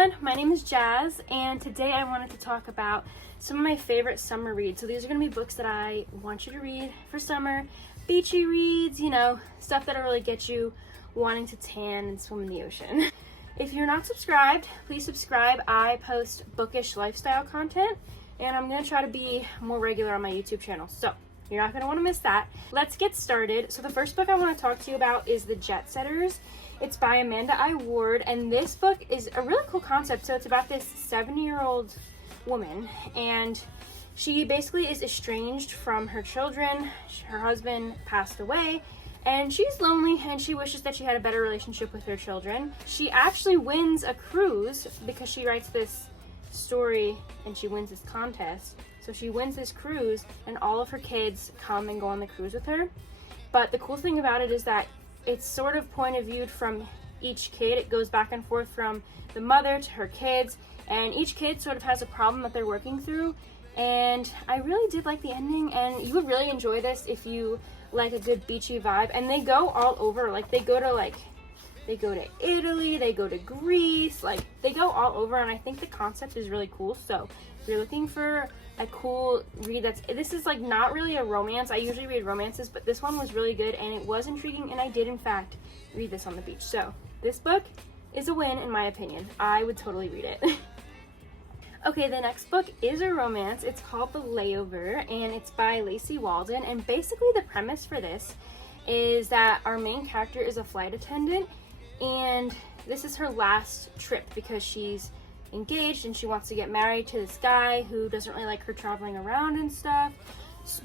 everyone, my name is Jazz, and today I wanted to talk about some of my favorite summer reads. So these are going to be books that I want you to read for summer, beachy reads, you know, stuff that'll really get you wanting to tan and swim in the ocean. If you're not subscribed, please subscribe. I post bookish lifestyle content, and I'm going to try to be more regular on my YouTube channel, so you're not going to want to miss that. Let's get started. So the first book I want to talk to you about is The Jetsetters. It's by Amanda I. Ward, and this book is a really cool concept. So it's about this 70-year-old woman, and she basically is estranged from her children. Her husband passed away, and she's lonely, and she wishes that she had a better relationship with her children. She actually wins a cruise because she writes this story, and she wins this contest. So she wins this cruise, and all of her kids come and go on the cruise with her. But the cool thing about it is that it's sort of point of view from each kid. It goes back and forth from the mother to her kids, and each kid sort of has a problem that they're working through. And I really did like the ending, and you would really enjoy this if you like a good beachy vibe. And they go all over. Like they go to Italy, they go to Greece, like they go all over, and I think the concept is really cool. So if you're looking for a cool read, this is like not really a romance. I usually read romances, but this one was really good and it was intriguing, and I did in fact read this on the beach. So this book is a win in my opinion. I would totally read it. Okay, the next book is a romance. It's called The Layover, and it's by Lacie, Waldon, and basically the premise for this is that our main character is a flight attendant, and this is her last trip because she's engaged and she wants to get married to this guy who doesn't really like her traveling around and stuff,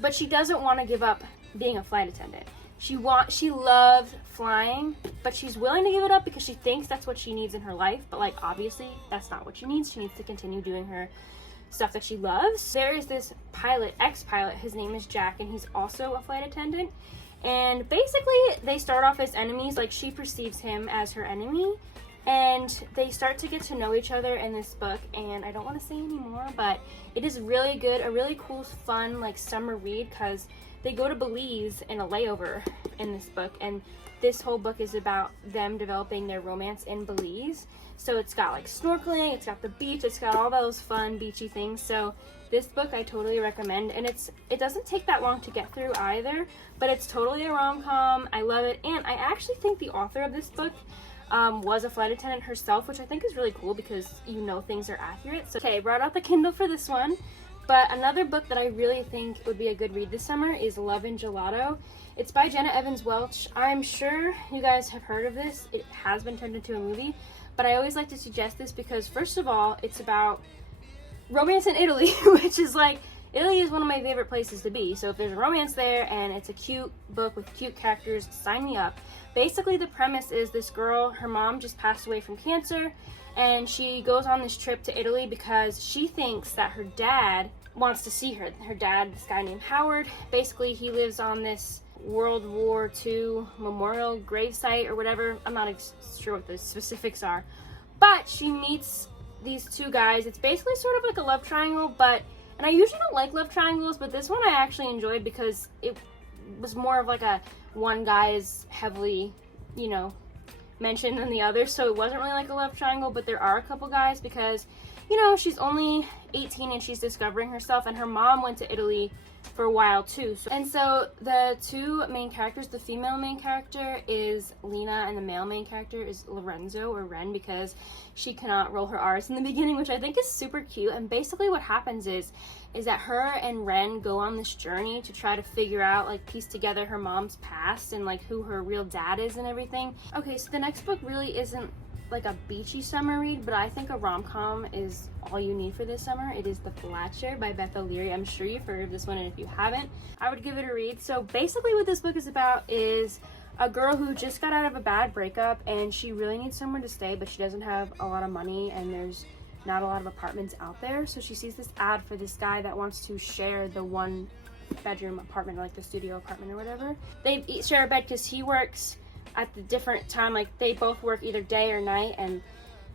but she doesn't want to give up being a flight attendant. She loves flying, but she's willing to give it up because she thinks that's what she needs in her life, but like obviously that's not what she needs. She needs to continue doing her stuff that she loves. There is this pilot, ex-pilot, his name is Jack, and he's also a flight attendant, and basically they start off as enemies. Like she perceives him as her enemy, and they start to get to know each other in this book, and I don't want to say anymore, but it is really good, a really cool, fun, like summer read, because they go to Belize in a layover in this book, and this whole book is about them developing their romance in Belize. So it's got like snorkeling, it's got the beach, it's got all those fun beachy things. So this book I totally recommend, and it doesn't take that long to get through either, but it's totally a rom-com. I love it, and I actually think the author of this book was a flight attendant herself, which I think is really cool because you know things are accurate. So okay, I brought out the Kindle for this one, but another book that I really think would be a good read this summer is Love and Gelato. It's by Jenna Welch. I'm sure you guys have heard of this. It has been turned into a movie, but I always like to suggest this because first of all, it's about romance in Italy, which is like, Italy is one of my favorite places to be. So if there's a romance there and it's a cute book with cute characters, sign me up. Basically the premise is this girl, her mom just passed away from cancer, and she goes on this trip to Italy because she thinks that her dad wants to see her. Her dad, this guy named Howard, basically he lives on this World War II memorial gravesite or whatever. I'm not sure what the specifics are, but she meets these two guys. It's basically sort of like a love triangle, and I usually don't like love triangles, but this one I actually enjoyed because it was more of like a one guy is heavily, you know, mentioned than the other, so it wasn't really like a love triangle, but there are a couple guys because, you know, she's only 18 and she's discovering herself, and her mom went to Italy for a while too. So the two main characters, the female main character is Lena, and the male main character is Lorenzo, or Ren, because she cannot roll her R's in the beginning, which I think is super cute. And basically what happens is that her and Ren go on this journey to try to figure out, like, piece together her mom's past and like who her real dad is and everything. Okay, so the next book really isn't like a beachy summer read, but I think a rom-com is all you need for this summer. It is The Flatshare by Beth. I'm sure you've heard of this one, and if you haven't, I would give it a read. So basically what this book is about is a girl who just got out of a bad breakup, and she really needs somewhere to stay, but she doesn't have a lot of money, and there's not a lot of apartments out there. So she sees this ad for this guy that wants to share the one bedroom apartment, or like the studio apartment or whatever. They share a bed because he works at the different time, like they both work either day or night, and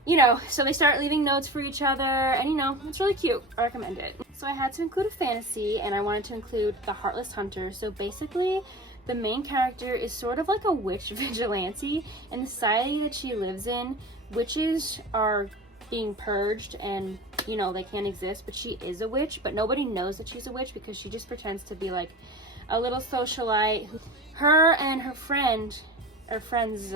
you know, so they start leaving notes for each other, and you know, it's really cute. I recommend it. So I had to include a fantasy, and I wanted to include The Heartless Hunter. So basically the main character is sort of like a witch vigilante. In the society that she lives in, witches are being purged and, you know, they can't exist, but she is a witch, but nobody knows that she's a witch because she just pretends to be like a little socialite. Her and her friend, or friends,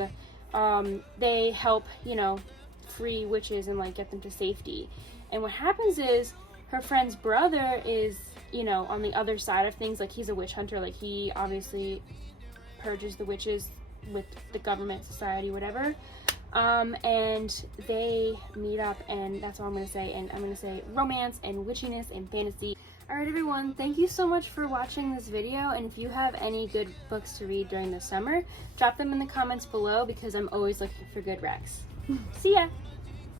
they help, you know, free witches and like get them to safety. And what happens is her friend's brother is, you know, on the other side of things. Like, he's a witch hunter. Like, he obviously purges the witches with the government, society, whatever. And they meet up, and that's all I'm going to say. And I'm going to say romance and witchiness and fantasy. Alright everyone, thank you so much for watching this video, and if you have any good books to read during the summer, drop them in the comments below because I'm always looking for good recs. See ya!